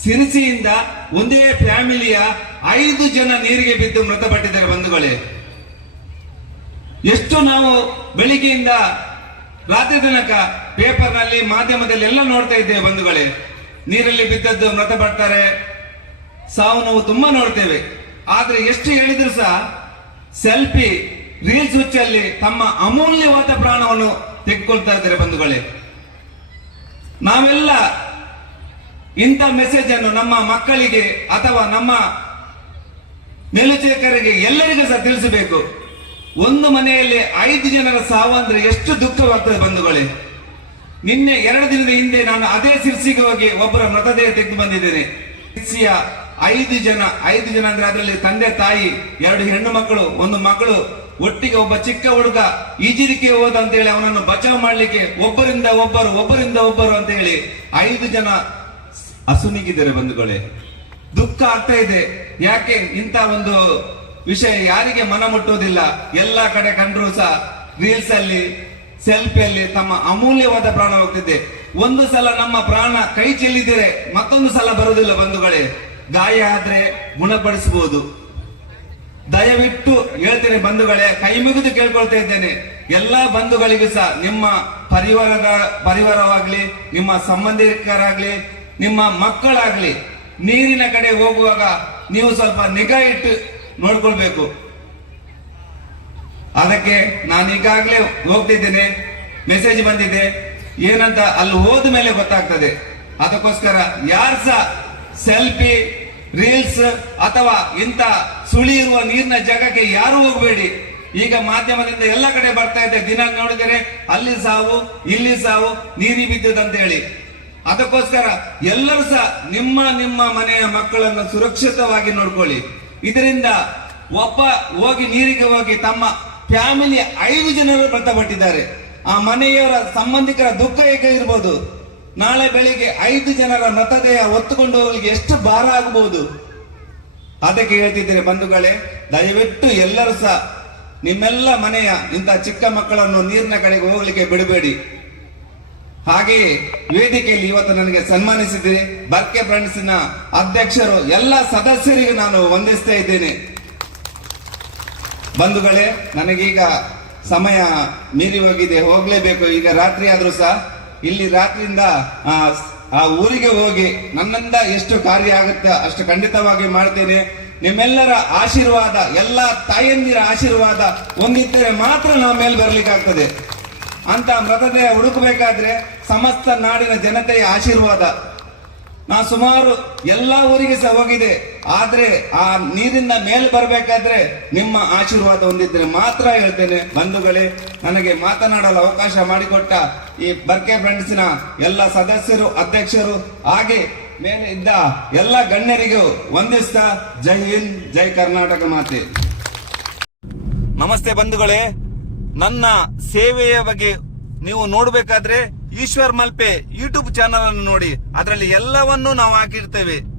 ಸಿರಿಸಿಯಿಂದ ಒಂದೇ ಫ್ಯಾಮಿಲಿಯ ಐದು ಜನ ನೀರಿಗೆ ಬಿದ್ದು ಮೃತಪಟ್ಟಿದ್ದಾರೆ ಬಂಧುಗಳೇ, ಎಷ್ಟು ನಾವು ಬೆಳಿಗ್ಗೆಯಿಂದ ರಾತ್ರಿ ತನಕ ಪೇಪರ್ನಲ್ಲಿ ಮಾಧ್ಯಮದಲ್ಲಿ ಎಲ್ಲ ನೋಡ್ತಾ ಇದ್ದೇವೆ ಬಂಧುಗಳೇ. ನೀರಲ್ಲಿ ಬಿದ್ದದ್ದು ಮೃತಪಡ್ತಾರೆ, ಸಾವು ನಾವು ತುಂಬಾ ನೋಡ್ತೇವೆ. ಆದ್ರೆ ಎಷ್ಟು ಹೇಳಿದ್ರು ಸಹ ಸೆಲ್ಫಿ, ರೀಲ್ಸ್ ಹುಚ್ಚಲ್ಲಿ ತಮ್ಮ ಅಮೂಲ್ಯವಾದ ಪ್ರಾಣವನ್ನು ತೆಗೆದುಕೊಳ್ತಾ ಇದ್ದಾರೆ ಬಂಧುಗಳೇ. ನಾವೆಲ್ಲ ಇಂಥ ಮೆಸೇಜ್ ಅನ್ನು ನಮ್ಮ ಮಕ್ಕಳಿಗೆ ಅಥವಾ ನಮ್ಮ ಮೇಲುಚೇಕರಿಗೆ ಎಲ್ಲರಿಗೂ ಸಹ ತಿಳಿಸಬೇಕು. ಒಂದು ಮನೆಯಲ್ಲಿ ಐದು ಜನರ ಸಾವು ಅಂದ್ರೆ ಎಷ್ಟು ದುಃಖವಾಗ್ತದೆ ಬಂಧುಗಳೇ. ನಿನ್ನೆ ಎರಡು ದಿನದ ಹಿಂದೆ ನಾನು ಅದೇ ಶಿರ್ಸಿಗೆ ಹೋಗಿ ಒಬ್ಬರ ಮೃತದೇಹ ತೆಗೆದು ಬಂದಿದ್ದೇನೆ. ಸಿರ್ಸಿಯ ಐದು ಜನ ಐದು ಜನ ಅಂದ್ರೆ ಅದರಲ್ಲಿ ತಂದೆ, ತಾಯಿ, ಎರಡು ಹೆಣ್ಣು ಮಕ್ಕಳು, ಒಂದು ಮಗಳು, ಒಟ್ಟಿಗೆ ಒಬ್ಬ ಚಿಕ್ಕ ಹುಡುಗ ಈಜಿರಿಕೆ ಹೋದ ಅಂತ ಹೇಳಿ ಅವನನ್ನು ಬಚಾವ್ ಮಾಡ್ಲಿಕ್ಕೆ ಒಬ್ಬರಿಂದ ಒಬ್ಬರು ಒಬ್ಬರಿಂದ ಒಬ್ಬರು ಅಂತ ಹೇಳಿ ಐದು ಜನ ಅಸುನಿಗಿದ್ದಾರೆ ಬಂಧುಗಳೇ, ದುಃಖ ಆಗ್ತಾ ಇದೆ. ಯಾಕೆ ಇಂತ ಒಂದು ವಿಷಯ ಯಾರಿಗೆ ಮನ ಮುಟ್ಟುವುದಿಲ್ಲ ಎಲ್ಲಾ ಕಡೆ ಕಂಡ್ರು ಸಹ ರೀಲ್ಸ್ ಅಲ್ಲಿ ಸೆಲ್ಫಿಯಲ್ಲಿ ತಮ್ಮ ಅಮೂಲ್ಯವಾದ ಪ್ರಾಣ ಹೋಗ್ತಿದೆ. ಒಂದು ಸಲ ನಮ್ಮ ಪ್ರಾಣ ಕೈ ಚೆಲ್ಲಿದರೆ ಮತ್ತೊಂದು ಸಲ ಬರುವುದಿಲ್ಲ ಬಂಧುಗಳೇ. ಗಾಯ ಆದ್ರೆ ಗುಣಪಡಿಸಬಹುದು. ದಯವಿಟ್ಟು ಹೇಳ್ತೇನೆ ಬಂಧುಗಳೇ, ಕೈ ಮುಗಿದು ಕೇಳ್ಕೊಳ್ತಾ ಇದ್ದೇನೆ. ಎಲ್ಲಾ ಬಂಧುಗಳಿಗೂ ಸಹ ನಿಮ್ಮ ಪರಿವಾರದ, ಪರಿವಾರವಾಗ್ಲಿ, ನಿಮ್ಮ ಸಂಬಂಧಿಕರಾಗ್ಲಿ ನಿಮ್ಮ ಮಕ್ಕಳಾಗ್ಲಿ, ನೀರಿನ ಕಡೆ ಹೋಗುವಾಗ ನೀವು ಸ್ವಲ್ಪ ನಿಗಾ ಇಟ್ಟು ನೋಡ್ಕೊಳ್ಬೇಕು. ಅದಕ್ಕೆ ನಾನು ಈಗಾಗಲೇ ಹೋಗ್ತಿದ್ದೇನೆ ಮೆಸೇಜ್ ಬಂದಿದೆ. ಏನಂತ ಅಲ್ಲಿ ಹೋದ ಮೇಲೆ ಗೊತ್ತಾಗ್ತದೆ. ಅದಕ್ಕೋಸ್ಕರ ಯಾರು ಸಹ ಸೆಲ್ಫಿ ರೀಲ್ಸ್ ಅಥವಾ ಇಂಥ ಸುಳಿ ಇರುವ ನೀರಿನ ಜಾಗಕ್ಕೆ ಯಾರು ಹೋಗಬೇಡಿ. ಈಗ ಮಾಧ್ಯಮದಿಂದ ಎಲ್ಲ ಕಡೆ ಬರ್ತಾ ಇದೆ. ದಿನ ನೋಡಿದರೆ ಅಲ್ಲಿ ಸಾವು, ಇಲ್ಲಿ ಸಾವು ನೀರಿ ಬಿದ್ದದಂತ ಹೇಳಿ ಅದಕ್ಕೋಸ್ಕರ ಎಲ್ಲರೂ ಸಹ ನಿಮ್ಮ ನಿಮ್ಮ ಮನೆಯ ಮಕ್ಕಳನ್ನು ಸುರಕ್ಷಿತವಾಗಿ ನೋಡ್ಕೊಳ್ಳಿ. ಇದರಿಂದ ಒಬ್ಬ ಹೋಗಿ ನೀರಿಗೆ ಹೋಗಿ ತಮ್ಮ ಫ್ಯಾಮಿಲಿ ಐದು ಜನರು ಮೃತಪಟ್ಟಿದ್ದಾರೆ. ಆ ಮನೆಯವರ ಸಂಬಂಧಿಕರ ದುಃಖ ಹೇಗೆ ಇರ್ಬೋದು? ನಾಳೆ ಬೆಳಿಗ್ಗೆ ಐದು ಜನರ ಮೃತದೇಹ ಹೊತ್ತುಕೊಂಡು ಹೋಗಲಿಕ್ಕೆ ಎಷ್ಟು ಭಾರ ಆಗಬಹುದು ಅದಕ್ಕೆ ಹೇಳ್ತಿದ್ದೀರಿ ಬಂಧುಗಳೇ, ದಯವಿಟ್ಟು ಎಲ್ಲರೂ ಸಹ ನಿಮ್ಮೆಲ್ಲ ಮನೆಯ ಇಂಥ ಚಿಕ್ಕ ಮಕ್ಕಳನ್ನು ನೀರಿನ ಕಡೆಗೆ ಹೋಗಲಿಕ್ಕೆ ಬಿಡಬೇಡಿ. ಹಾಗೆಯೇ ವೇದಿಕೆಯಲ್ಲಿ ಇವತ್ತು ನನಗೆ ಸನ್ಮಾನಿಸಿದ್ರಿ ಬರ್ಕೆ ಫ್ರೆಂಡ್ಸ್ನ ಅಧ್ಯಕ್ಷರು ಎಲ್ಲ ಸದಸ್ಯರಿಗೂ ನಾನು ವಂದಿಸ್ತಾ ಇದ್ದೇನೆ. ಬಂಧುಗಳೇ ನನಗೀಗ ಸಮಯ ಮೀರಿ ಹೋಗಿದೆ. ಹೋಗ್ಲೇಬೇಕು. ಈಗ ರಾತ್ರಿ ಆದ್ರೂ ಸಹ ಇಲ್ಲಿ ರಾತ್ರಿಯಿಂದ ಆ, ಊರಿಗೆ ಹೋಗಿ ನನ್ನಿಂದ ಎಷ್ಟು ಕಾರ್ಯ ಆಗುತ್ತೆ ಅಷ್ಟು ಖಂಡಿತವಾಗಿ ಮಾಡ್ತೇನೆ. ನಿಮ್ಮೆಲ್ಲರ ಆಶೀರ್ವಾದ ಎಲ್ಲ ತಾಯಂದಿರ ಆಶೀರ್ವಾದ ಒಂದಿದ್ದರೆ ಮಾತ್ರ ನಾವು ಮೇಲೆ ಬರ್ಲಿಕ್ಕಾಗ್ತದೆ. ಅಂತ ಮೃತದೇಹ ಹುಡುಕಬೇಕಾದ್ರೆ ಸಮಸ್ತ ನಾಡಿನ ಜನತೆಯ ಆಶೀರ್ವಾದ. ನಾ ಸುಮಾರು ಎಲ್ಲ ಊರಿಗೆ ಸಹ ಹೋಗಿದೆ ಆದ್ರೆ ಆ ನೀರಿಂದ ಮೇಲೆ ಬರಬೇಕಾದ್ರೆ ನಿಮ್ಮ ಆಶೀರ್ವಾದ ಹೊಂದಿದ್ರೆ ಮಾತ್ರ ಹೇಳ್ತೇನೆ ಬಂಧುಗಳೇ, ನನಗೆ ಮಾತನಾಡಲು ಅವಕಾಶ ಮಾಡಿಕೊಟ್ಟ ಈ ಬರ್ಕೆ ಫ್ರೆಂಡ್ಸ್ನ ಎಲ್ಲ ಸದಸ್ಯರು, ಅಧ್ಯಕ್ಷರು, ಹಾಗೆ ಮೇಲೆ ಇದ್ದ ಎಲ್ಲ ಗಣ್ಯರಿಗೂ ವಂದಿಸ್ತಾ ಜೈ ಹಿಂದ್, ಜೈ ಕರ್ನಾಟಕ ಮಾತೆ. ನಮಸ್ತೆ ಬಂಧುಗಳೇ. ನನ್ನ ಸೇವೆಯ ಬಗ್ಗೆ ನೀವು ನೋಡಬೇಕಾದ್ರೆ ಈಶ್ವರ್ ಮಲ್ಪೆ ಯೂಟ್ಯೂಬ್ ಚಾನಲ್ ಅನ್ನು ನೋಡಿ. ಅದರಲ್ಲಿ ಎಲ್ಲವನ್ನೂ ನಾವು ಹಾಕಿರ್ತೇವೆ.